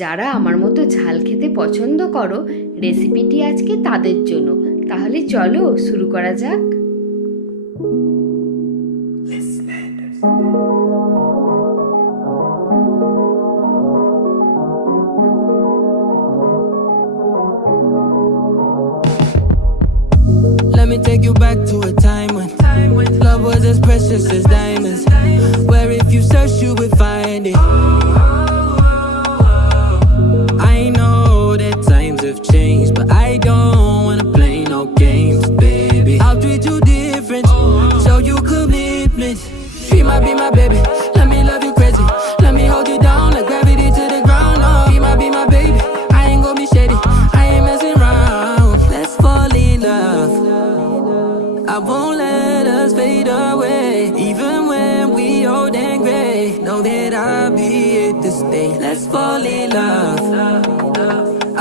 যারা আমার মতো ঝাল খেতে পছন্দ করো, রেসিপিটি আজকে তাদের জন্য। তাহলে চলো শুরু করা যাক। Let me take you back to a time when love was as precious as diamonds, where if you search you would find it. I know that times have changed, but I don't wanna play no games, baby. I'll treat you different, show you commitment. Be my baby, let me love you crazy. Let me hold you down like gravity to the ground. Oh, be my baby, I ain't gonna be shady, I ain't messing around. Let's fall in love, I won't let us fade away. Even when we old and gray, know that I'll be here to stay. Let's fall in love,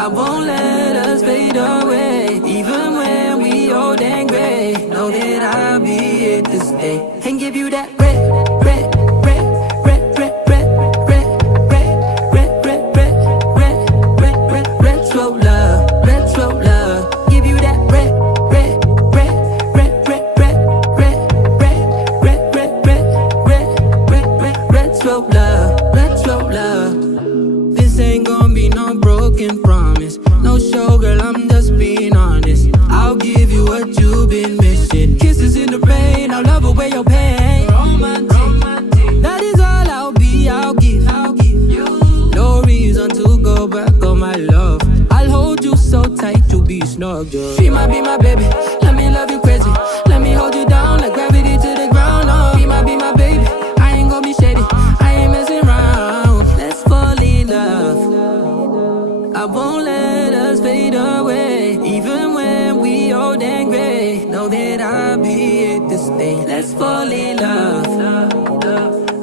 I won't let us fade away. Even when we old and gray, know that I'll be here to stay. And give you that red, red, red, red, red, red, red, red, red, red, red, red, red, red, retro love, retro love. Give you that red, red, red, red, red, red, red, red, red, red, red, red, red, red, retro love, retro love. This ain't gonna be no broken promise, no show, girl, I'm just being honest. I'll give you what you've been missing. Kisses in the rain, I'll love away your pain. Romantic, that is all I'll be, I'll give you. No reason to go back on my love. I'll hold you so tight, you'll be snug, just be my baby, let me love you crazy. Let me hold you down like gravity to the ground. Oh, be my baby, I ain't gonna be shady, I ain't messing around. Let's fall in love, I won't let us fade away. Even when we old and gray, know that I'll be here to stay. Let's fall in love,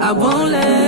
I won't let